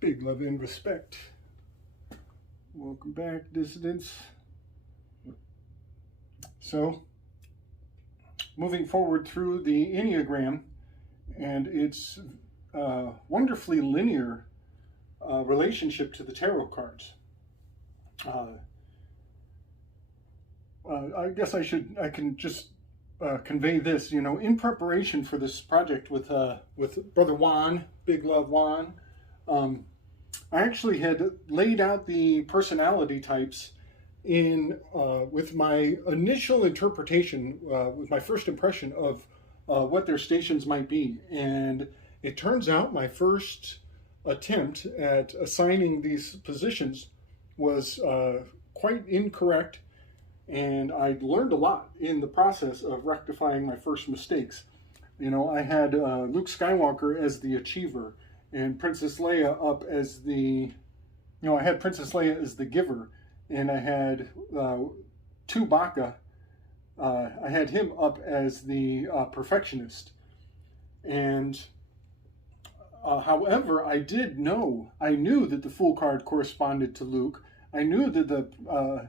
Big love and respect. Welcome back, dissidents. So, moving forward through the Enneagram and its wonderfully linear relationship to the tarot cards. I guess I can just convey this, in preparation for this project with Brother Juan, Big Love Juan. I actually had laid out the personality types with my initial interpretation, with my first impression of what their stations might be. And it turns out my first attempt at assigning these positions was quite incorrect, and I learned a lot in the process of rectifying my first mistakes. I had Luke Skywalker as the achiever, and Princess Leia up as I had Princess Leia as the giver, and I had Chewbacca, I had him up as the perfectionist. And however, I knew that the Fool card corresponded to Luke. I knew that the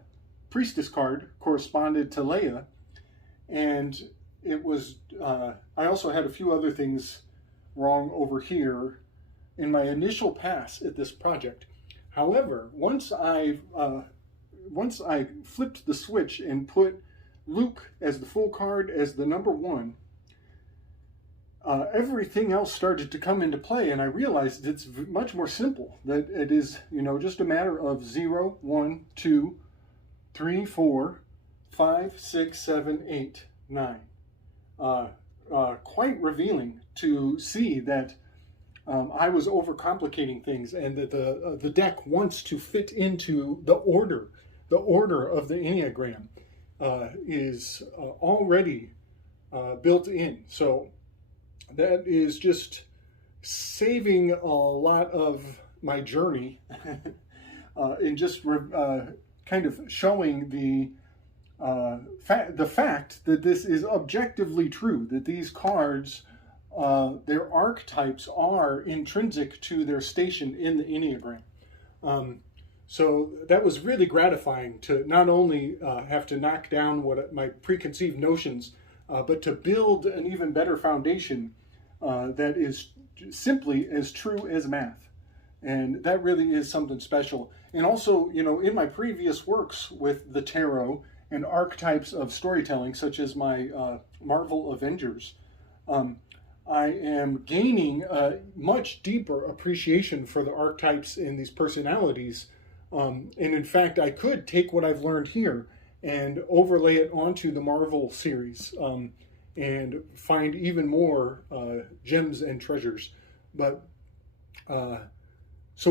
Priestess card corresponded to Leia, and it was, I also had a few other things wrong over here in my initial pass at this project. However, once I flipped the switch and put Luke as the Fool card as the number 1, everything else started to come into play, and I realized it's much more simple. That it is, just a matter of 0, 1, 2, 3, 4, 5, 6, 7, 8, 9. Quite revealing to see that I was overcomplicating things, and that the deck wants to fit into the order. The order of the Enneagram is already built in. So that is just saving a lot of my journey in just kind of showing the fact that this is objectively true, that these cards, their archetypes are intrinsic to their station in the Enneagram. So that was really gratifying to not only have to knock down my preconceived notions, but to build an even better foundation that is simply as true as math. And that really is something special. And also, in my previous works with the tarot and archetypes of storytelling, such as my Marvel Avengers, I am gaining a much deeper appreciation for the archetypes and these personalities. And in fact, I could take what I've learned here and overlay it onto the Marvel series and find even more gems and treasures. But so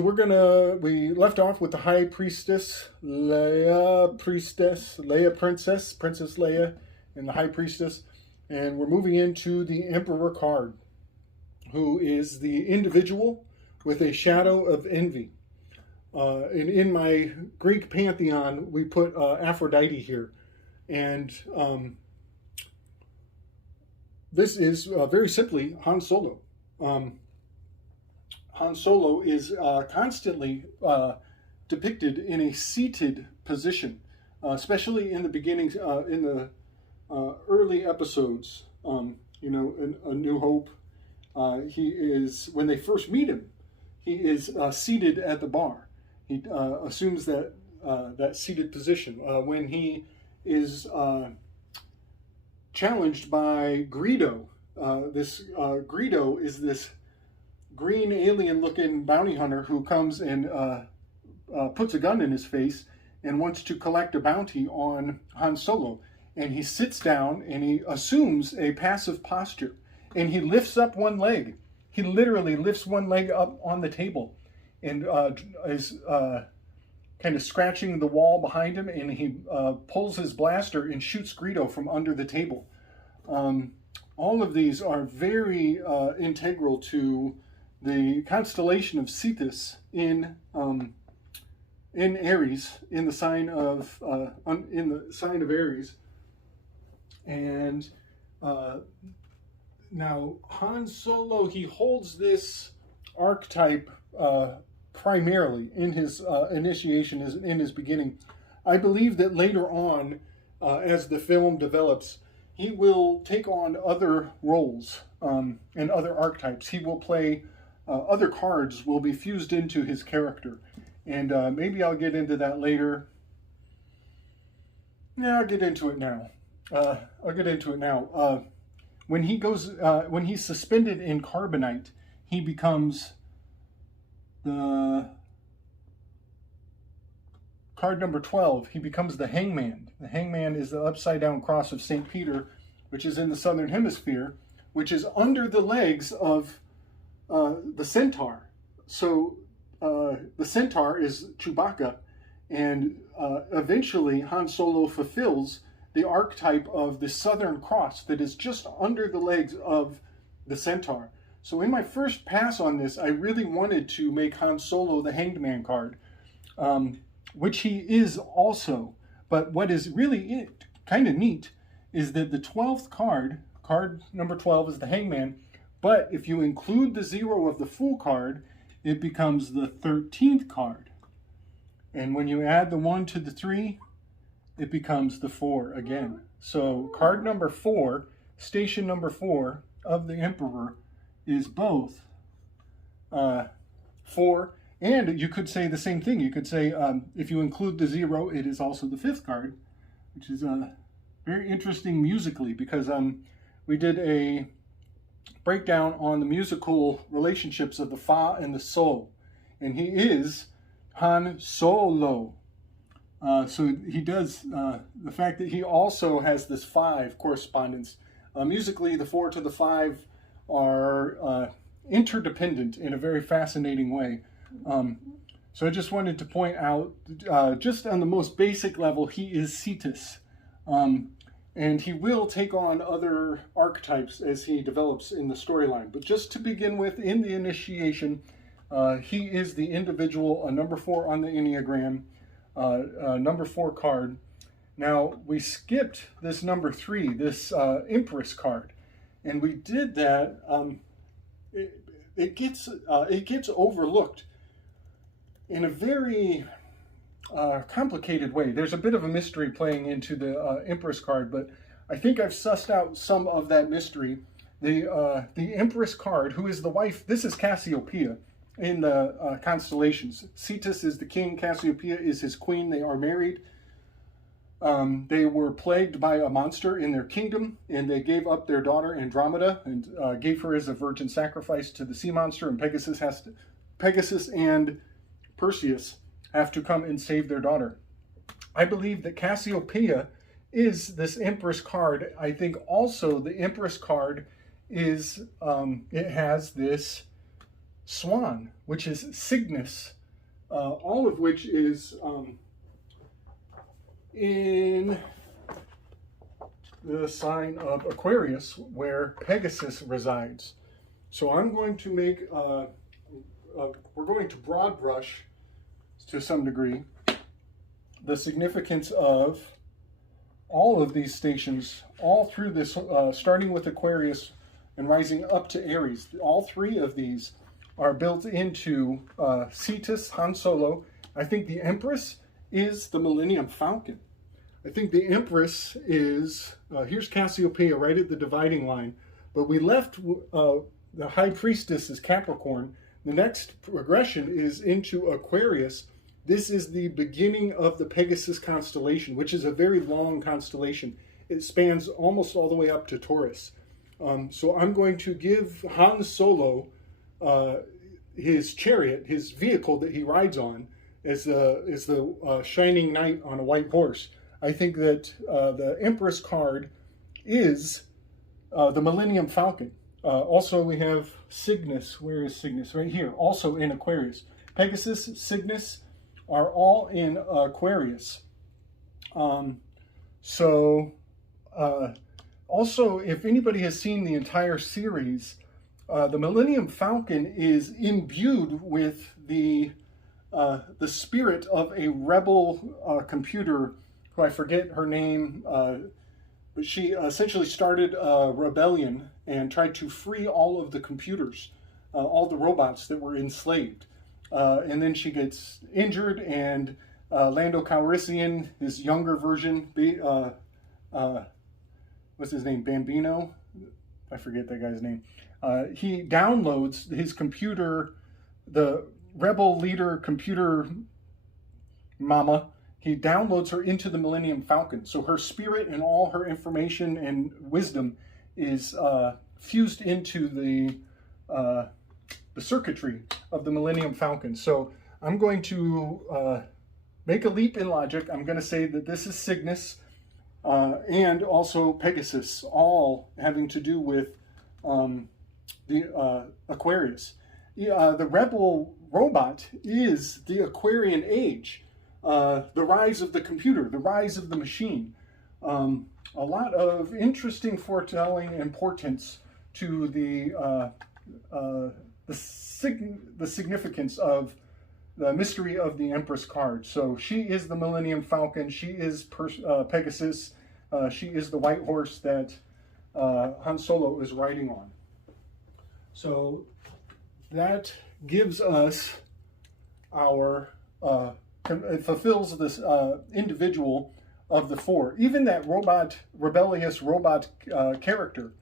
we left off with the High Priestess, Leia Princess, Princess Leia, and the High Priestess. And we're moving into the Emperor card, who is the individual with a shadow of envy. And in my Greek pantheon, we put Aphrodite here. And this is very simply Han Solo. Han Solo is constantly depicted in a seated position, especially in the beginnings, in the early episodes. In A New Hope, he is, when they first meet him, he is seated at the bar. He assumes that seated position. When he is challenged by Greedo, Greedo is this green alien-looking bounty hunter who comes and puts a gun in his face and wants to collect a bounty on Han Solo. And he sits down and he assumes a passive posture. And he lifts up one leg. He literally lifts one leg up on the table and is kind of scratching the wall behind him. And he pulls his blaster and shoots Greedo from under the table. All of these are very integral to the constellation of Cetus in Aries, in the sign of Aries. And now Han Solo, he holds this archetype primarily in his initiation, in his beginning. I believe that later on, as the film develops, he will take on other roles and other archetypes. He will play, other cards will be fused into his character. And maybe I'll get into that later. Yeah, I'll get into it now. When he goes, when he's suspended in carbonite, he becomes the card number 12. He becomes the Hangman. The Hangman is the upside down cross of St. Peter, which is in the southern hemisphere, which is under the legs of the centaur. So the centaur is Chewbacca, and eventually Han Solo fulfills the archetype of the Southern Cross that is just under the legs of the centaur. So in my first pass on this, I really wanted to make Han Solo the Hanged Man card, which he is also. But what is really kind of neat is that the 12th card, card number 12, is the Hangman. But if you include the 0 of the Fool card, it becomes the 13th card. And when you add the 1 to the 3, it becomes the 4 again. So card number 4, station number 4 of the Emperor, is both 4, and you could say the same thing. You could say if you include the 0, it is also the 5th card, which is very interesting musically, because we did a breakdown on the musical relationships of the Fa and the Sol, and he is Han Solo. So he does, the fact that he also has this 5 correspondence. Musically, the 4 to the 5 are interdependent in a very fascinating way. So I just wanted to point out, just on the most basic level, he is Cetus. And he will take on other archetypes as he develops in the storyline. But just to begin with, in the initiation, he is the individual, a number 4 on the Enneagram, number 4 card. Now, we skipped this number 3, this Empress card. And we did that, it gets overlooked in a very complicated way. There's a bit of a mystery playing into the Empress card, but I think I've sussed out some of that mystery. The Empress card, who is the wife, this is Cassiopeia in the constellations. Cetus is the king, Cassiopeia is his queen. They are married. They were plagued by a monster in their kingdom, and they gave up their daughter Andromeda and gave her as a virgin sacrifice to the sea monster, and Pegasus and Perseus have to come and save their daughter. I believe that Cassiopeia is this Empress card. I think also the Empress card is, it has this swan, which is Cygnus, all of which is in the sign of Aquarius, where Pegasus resides. So I'm going to make, we're going to broad brush to some degree the significance of all of these stations, all through this, starting with Aquarius and rising up to Aries. All 3 of these are built into Cetus, Han Solo. I think the Empress is the Millennium Falcon. I think the Empress is, here's Cassiopeia right at the dividing line, but we left the High Priestess is Capricorn. The next progression is into Aquarius. This is the beginning of the Pegasus constellation, which is a very long constellation. It spans almost all the way up to Taurus. So I'm going to give Han Solo his chariot, his vehicle that he rides on, as the shining knight on a white horse. I think that the Empress card is the Millennium Falcon. Also, we have Cygnus. Where is Cygnus? Right here, also in Aquarius. Pegasus, Cygnus are all in Aquarius. Also, if anybody has seen the entire series, the Millennium Falcon is imbued with the spirit of a rebel computer, who I forget her name, but she essentially started a rebellion and tried to free all of the computers, all the robots that were enslaved. and then she gets injured, and Lando Calrissian, his younger version, what's his name, Bambino? I forget that guy's name. He downloads his computer, the rebel leader computer mama, he downloads her into the Millennium Falcon. So her spirit and all her information and wisdom is fused into the circuitry of the Millennium Falcon. So I'm going to make a leap in logic. I'm going to say that this is Cygnus and also Pegasus, all having to do with the Aquarius. The rebel robot is the Aquarian age, the rise of the computer, the rise of the machine. A lot of interesting foretelling importance to the significance of the mystery of the Empress card. So she is the Millennium Falcon. She is Pegasus. She is the white horse that Han Solo is riding on. So that gives us our, it fulfills this individual of the four. Even that rebellious robot character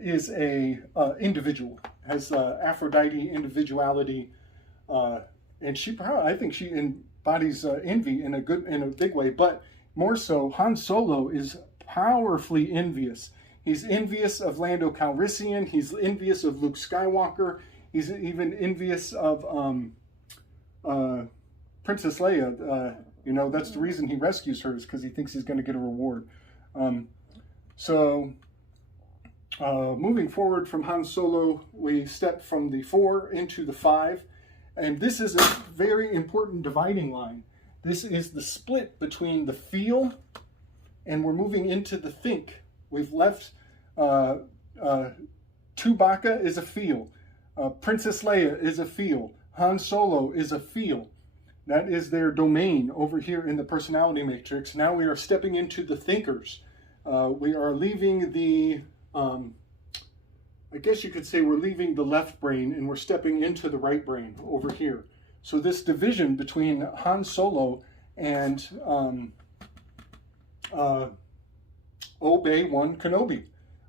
is a individual, has Aphrodite individuality, and she probably, I think she embodies envy in a big way, but more so, Han Solo is powerfully envious. He's envious of Lando Calrissian. He's envious of Luke Skywalker. He's even envious of Princess Leia. You know, that's the reason he rescues her, is because he thinks he's going to get a reward. Moving forward from Han Solo, we step from the 4 into the 5. And this is a very important dividing line. This is the split between the feel and we're moving into the think. We've left Chewbacca is a feel. Princess Leia is a feel. Han Solo is a feel. That is their domain over here in the personality matrix. Now we are stepping into the thinkers. We are leaving the, I guess you could say we're leaving the left brain and we're stepping into the right brain over here. So this division between Han Solo and Obi-Wan Kenobi.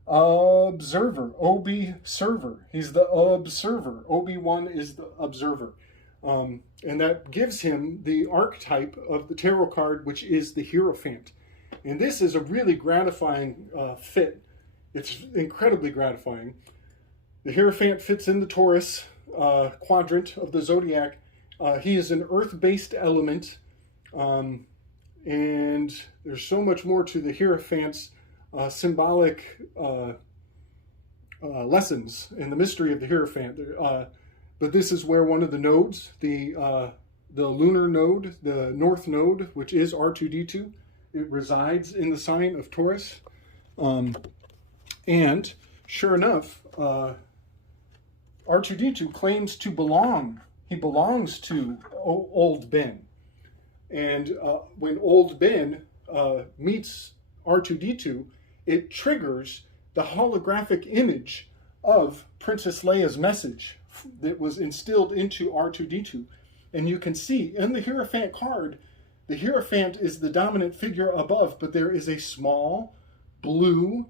Observer, Obi-server. He's the observer. Obi-Wan is the observer. And that gives him the archetype of the tarot card, which is the Hierophant. And this is a really gratifying fit. It's incredibly gratifying. The Hierophant fits in the Taurus quadrant of the zodiac. He is an earth-based element. And there's so much more to the Hierophant's symbolic lessons in the mystery of the Hierophant. But this is where one of the nodes, the lunar node, the north node, which is R2-D2, it resides in the sign of Taurus. And sure enough, R2-D2 claims to belong. He belongs to Old Ben. And when Old Ben meets R2-D2, it triggers the holographic image of Princess Leia's message that was instilled into R2-D2. And you can see in the Hierophant card, the Hierophant is the dominant figure above, but there is a small blue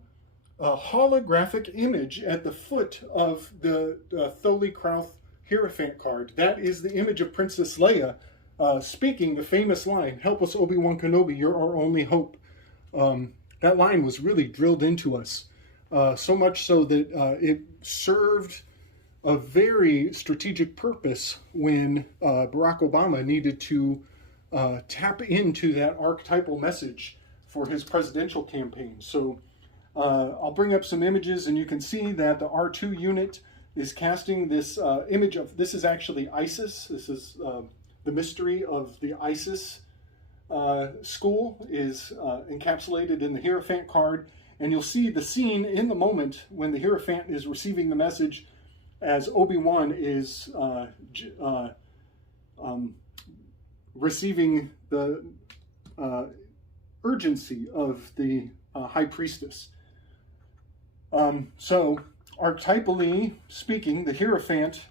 holographic image at the foot of the Tholi-Krauth Hierophant card. That is the image of Princess Leia speaking the famous line, "Help us, Obi-Wan Kenobi, you're our only hope." That line was really drilled into us, so much so that it served a very strategic purpose when Barack Obama needed to tap into that archetypal message for his presidential campaign. So I'll bring up some images, and you can see that the R2 unit is casting this image of, this is actually Isis. This is the mystery of the Isis school is encapsulated in the Hierophant card. And you'll see the scene in the moment when the Hierophant is receiving the message as Obi-Wan is receiving the urgency of the High Priestess. So, archetypally speaking, the Hierophant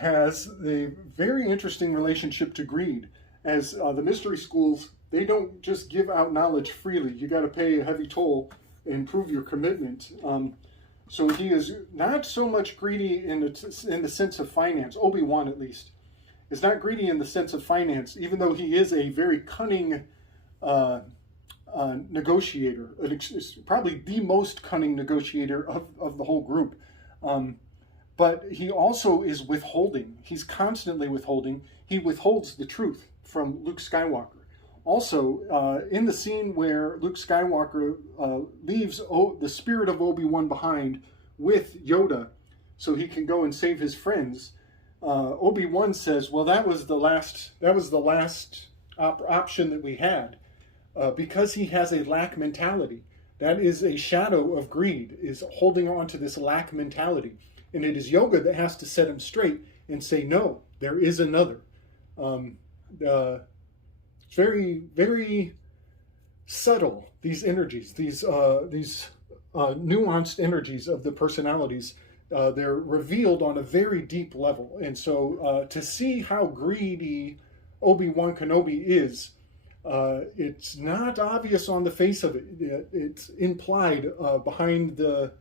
has a very interesting relationship to greed, as the mystery schools, they don't just give out knowledge freely. You got to pay a heavy toll and prove your commitment. So he is not so much greedy in the sense of finance. Obi-Wan, at least, is not greedy in the sense of finance, even though he is a very cunning negotiator. Probably the most cunning negotiator of the whole group. But he also is withholding. He's constantly withholding. He withholds the truth from Luke Skywalker. Also, in the scene where Luke Skywalker leaves the spirit of Obi-Wan behind with Yoda so he can go and save his friends, Obi-Wan says, well, that was the last option that we had, because he has a lack mentality. That is a shadow of greed, is holding on to this lack mentality. And it is Yoda that has to set him straight and say, no, there is another. Very, very subtle, these energies, these nuanced energies of the personalities. They're revealed on a very deep level. And so to see how greedy Obi-Wan Kenobi is, it's not obvious on the face of it. It's implied behind the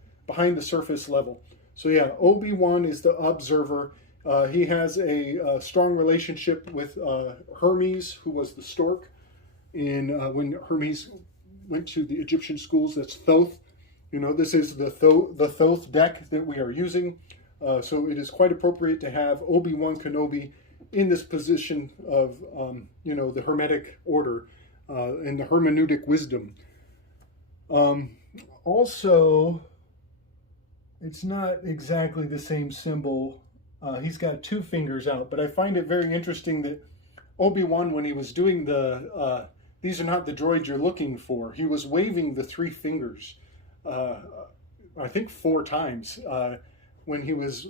surface level. So yeah, Obi-Wan is the observer. He has a strong relationship with Hermes, who was the stork. When Hermes went to the Egyptian schools, that's Thoth. This is the Thoth deck that we are using. So it is quite appropriate to have Obi-Wan Kenobi in this position of, the Hermetic order and the hermeneutic wisdom. Also, it's not exactly the same symbol. He's got two fingers out, but I find it very interesting that Obi-Wan, when he was doing these are not the droids you're looking for, he was waving the three fingers, I think 4 times, when he was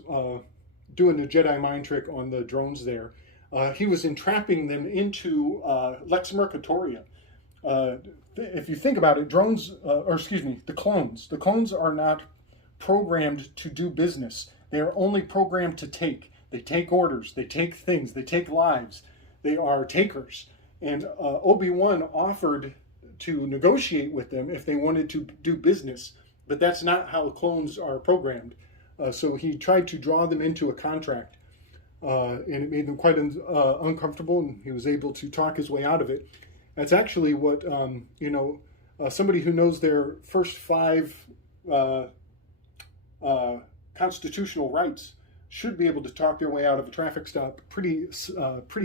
doing the Jedi mind trick on the drones there. He was entrapping them into Lex Mercatoria. If you think about it, the clones are not programmed to do business. They are only programmed to take. They take orders, they take things, they take lives. They are takers. And Obi-Wan offered to negotiate with them if they wanted to do business, but that's not how clones are programmed. So he tried to draw them into a contract, and it made them quite uncomfortable, and he was able to talk his way out of it. That's actually what, somebody who knows their first 5 constitutional rights should be able to talk their way out of a traffic stop pretty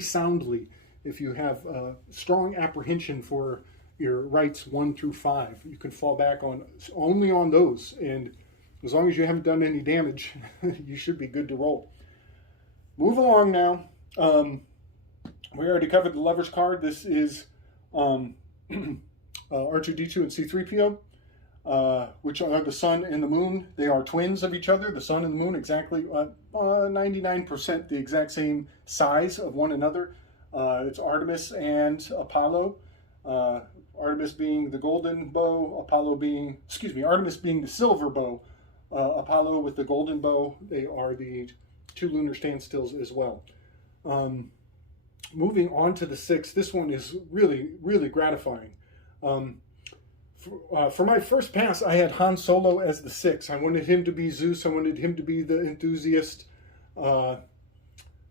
soundly if you have strong apprehension for your rights 1 through 5. You can fall back only on those, and as long as you haven't done any damage, you should be good to roll. Move along now. We already covered the Lover's card. This is R2-D2 and C-3PO. Which are the sun and the moon. They are twins of each other. The sun and the moon exactly 99% the exact same size of one another. It's Artemis and Apollo. Artemis being the golden bow, Artemis being the silver bow, Apollo with the golden bow. They are the 2 lunar standstills as well. Moving on to the 6th, this one is really, really gratifying. For my first pass, I had Han Solo as the 6. I wanted him to be Zeus. I wanted him to be the enthusiast. I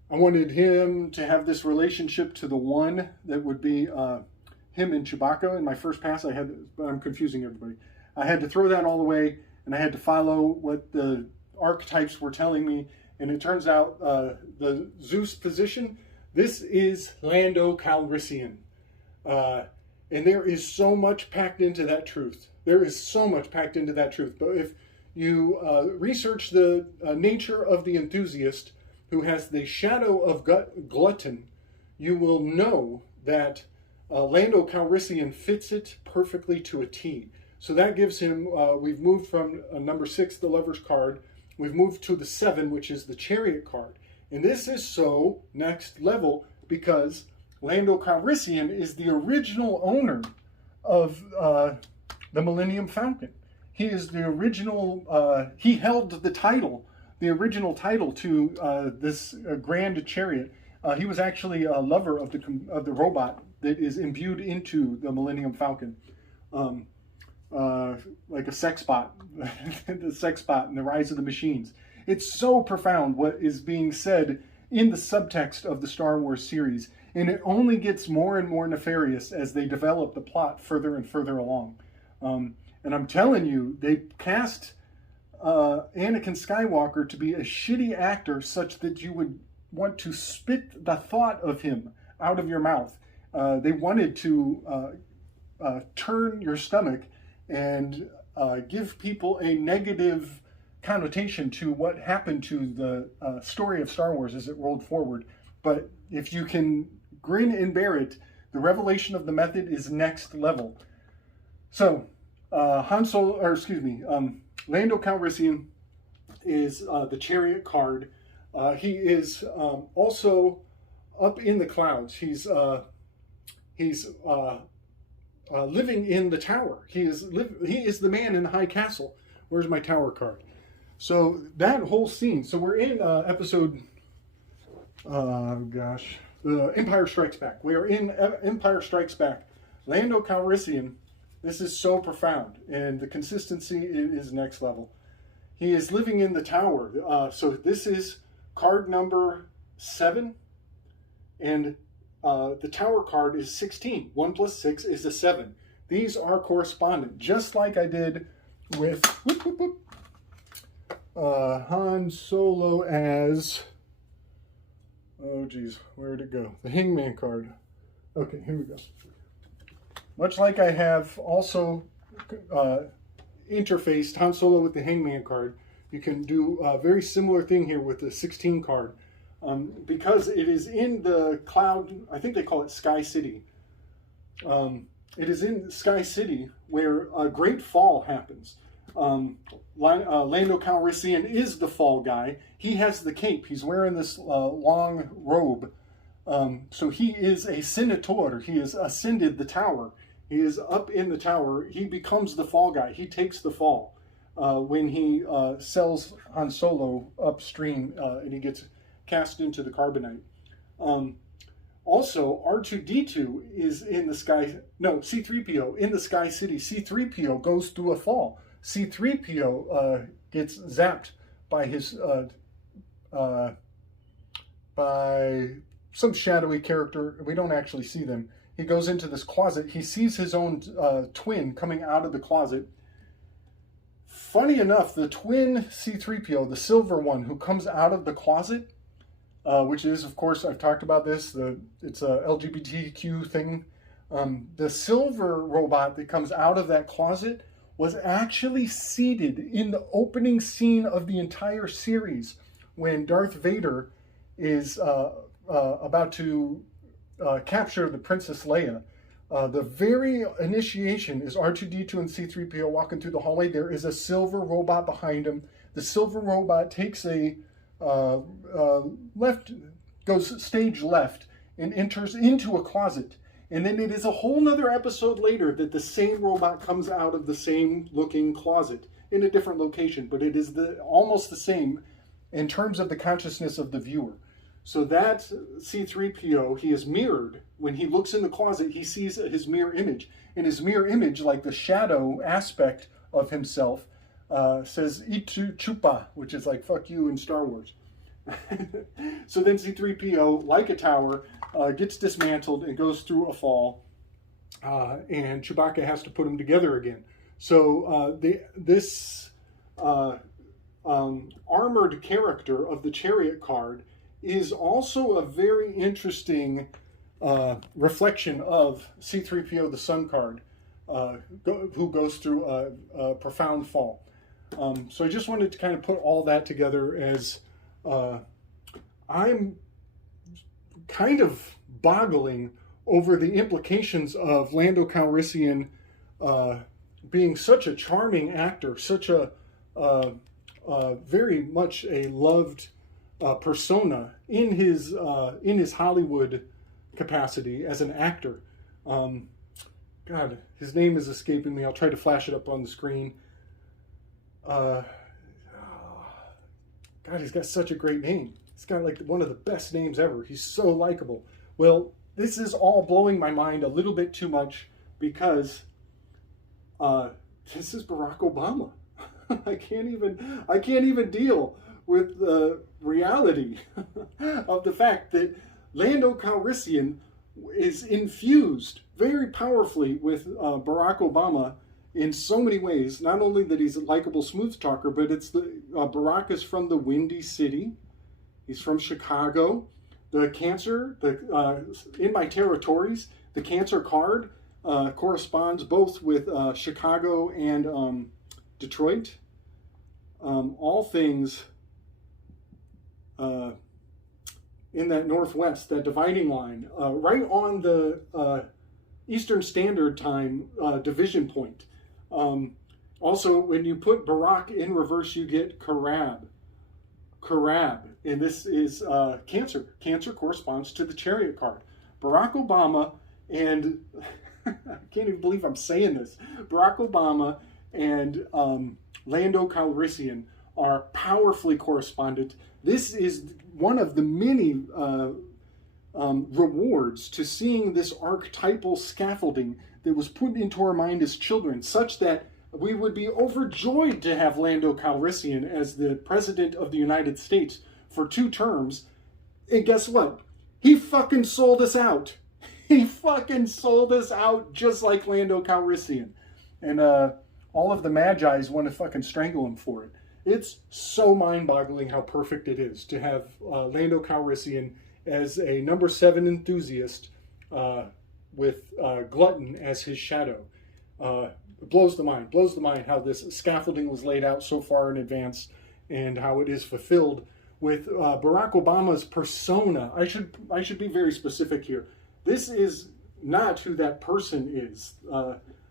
wanted him to have this relationship to the one that would be him and Chewbacca. In my first pass, I'm confusing everybody. I had to throw that all away, and I had to follow what the archetypes were telling me. And it turns out the Zeus position, this is Lando Calrissian. And there is so much packed into that truth. There is so much packed into that truth. But if you research the nature of the enthusiast who has the shadow of glutton, you will know that Lando Calrissian fits it perfectly to a T. So that gives him, we've moved from number 6, the Lover's card, we've moved to the 7, which is the Chariot card. And this is so next level because Lando Calrissian is the original owner of the Millennium Falcon. He is the original, he held the title, the original title to this grand chariot. He was actually a lover of the robot that is imbued into the Millennium Falcon, like a sex bot, the sex bot and the rise of the machines. It's so profound what is being said in the subtext of the Star Wars series, and it only gets more and more nefarious as they develop the plot further and further along. And I'm telling you, they cast Anakin Skywalker to be a shitty actor such that you would want to spit the thought of him out of your mouth. They wanted to turn your stomach and give people a negative connotation to what happened to the story of Star Wars as it rolled forward. But if you can grin and bear it, the revelation of the method is next level. So, Lando Calrissian is the chariot card. He is also up in the clouds. He's living in the tower. He is the man in the high castle. Where's my tower card? So that whole scene. So we're in episode. Empire Strikes Back. We are in Empire Strikes Back. Lando Calrissian. This is so profound, and the consistency is next level. He is living in the tower. So this is card number 7, and the tower card is 16. 1 plus 6 is a 7. These are correspondent, just like I did with Han Solo as... Oh, geez, where'd it go? The Hangman card. Okay, here we go. Much like I have also interfaced Han Solo with the Hangman card, you can do a very similar thing here with the 16 card. Because it is in the cloud, I think they call it Sky City. It is in Sky City where a great fall happens. Lando Calrissian is the fall guy. He has the cape. He's wearing this long robe. So he is a senator. He has ascended the tower. He is up in the tower. He becomes the fall guy. He takes the fall when he sells Han Solo upstream and he gets cast into the carbonite. Also, R2-D2 is in the sky. No, C-3PO in the Sky City. C-3PO goes through a fall. C-3PO gets zapped by his by some shadowy character. We don't actually see them. He goes into this closet. He sees his own twin coming out of the closet. Funny enough, the twin C-3PO, the silver one who comes out of the closet, which is, of course, I've talked about this, it's a LGBTQ thing. The silver robot that comes out of that closet was actually seated in the opening scene of the entire series when Darth Vader is about to capture the Princess Leia. The very initiation is R2-D2 and C-3PO walking through the hallway. There is a silver robot behind him. The silver robot takes a goes stage left and enters into a closet. And then it is a whole nother episode later that the same robot comes out of the same looking closet in a different location, but it is almost the same in terms of the consciousness of the viewer. So that C-3PO, he is mirrored. When he looks in the closet, he sees his mirror image. And his mirror image, like the shadow aspect of himself, says Itu Chupa, which is like fuck you in Star Wars. So then C-3PO, like a tower, gets dismantled and goes through a fall. And Chewbacca has to put them together again. So this armored character of the chariot card is also a very interesting reflection of C-3PO, the Sun card, who goes through a profound fall. So I just wanted to kind of put all that together as I'm kind of boggling over the implications of Lando Calrissian being such a charming actor, such a very much a loved persona in his Hollywood capacity as an actor. God, his name is escaping me. I'll try to flash it up on the screen. God, he's got such a great name. He's got like one of the best names ever. He's so likable. Well, this is all blowing my mind a little bit too much because this is Barack Obama. I can't even deal with the reality of the fact that Lando Calrissian is infused very powerfully with Barack Obama in so many ways. Not only that he's a likable smooth talker, but it's Barack is from the Windy City. He's from Chicago. The cancer, in my territories, the cancer card corresponds both with Chicago and Detroit. All things in that Northwest, that dividing line, right on the Eastern Standard Time division point. Also, when you put Barack in reverse, you get caraB. caraB, and this is Cancer. Cancer corresponds to the Chariot card. Barack Obama and I can't even believe I'm saying this. Barack Obama and Lando Calrissian are powerfully correspondent. This is one of the many rewards to seeing this archetypal scaffolding that was put into our mind as children, such that we would be overjoyed to have Lando Calrissian as the President of the United States for 2 terms. And guess what? He fucking sold us out. He fucking sold us out just like Lando Calrissian. And all of the Magi's want to fucking strangle him for it. It's so mind-boggling how perfect it is to have Lando Calrissian as a number 7 enthusiast with Glutton as his shadow. It blows the mind how this scaffolding was laid out so far in advance and how it is fulfilled with Barack Obama's persona. I should be very specific here. This is not who that person is.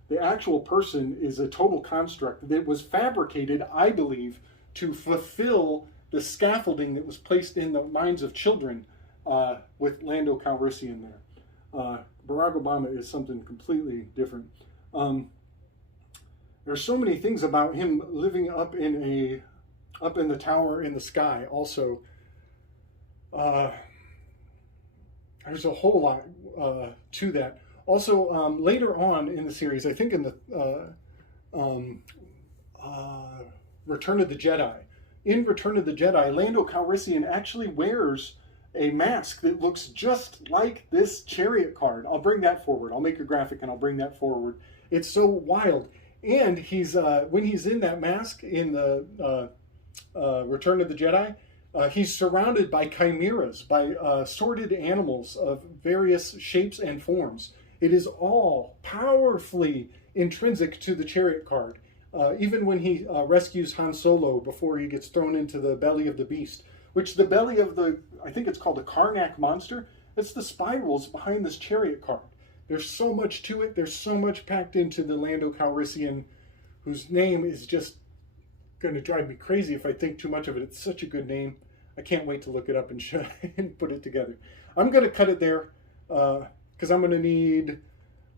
The actual person is a total construct that was fabricated, I believe, to fulfill the scaffolding that was placed in the minds of children with Lando Calrissian there. Barack Obama is something completely different. There's so many things about him living up in the tower in the sky. Also, there's a whole lot to that. Also, later on in the series, I think in the Return of the Jedi, in Return of the Jedi, Lando Calrissian actually wears a mask that looks just like this Chariot card. I'll bring that forward. I'll make a graphic and I'll bring that forward. It's so wild. And he's when he's in that mask in the Return of the Jedi, he's surrounded by chimeras, by sorted animals of various shapes and forms. It is all powerfully intrinsic to the Chariot card. Even when he rescues Han Solo before he gets thrown into the belly of the beast, which the belly of I think it's called a Karnak monster, it's the spirals behind this Chariot card. There's so much to it. There's so much packed into the Lando Calrissian, whose name is just going to drive me crazy if I think too much of it. It's such a good name. I can't wait to look it up and put it together. I'm going to cut it there because I'm going to need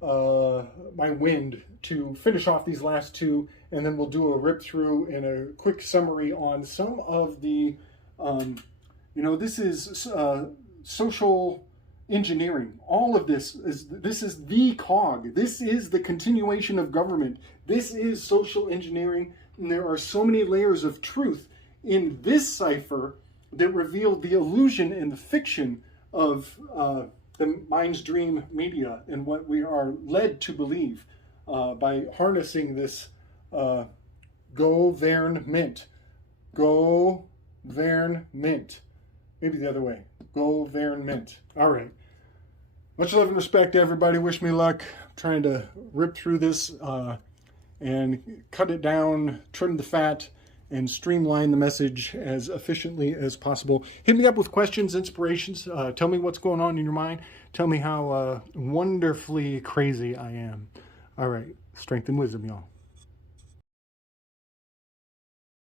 my wind to finish off these last 2, and then we'll do a rip through and a quick summary on some of the, this is social engineering. All of this is the cog. This is the continuation of government. This is social engineering, and there are so many layers of truth in this cipher that reveal the illusion and the fiction of the mind's dream media and what we are led to believe by harnessing this government. Government. Maybe the other way. Government. All right. Much love and respect to everybody. Wish me luck. I'm trying to rip through this and cut it down, trim the fat, and streamline the message as efficiently as possible. Hit me up with questions, inspirations. Tell me what's going on in your mind. Tell me how wonderfully crazy I am. All right. Strength and wisdom, y'all.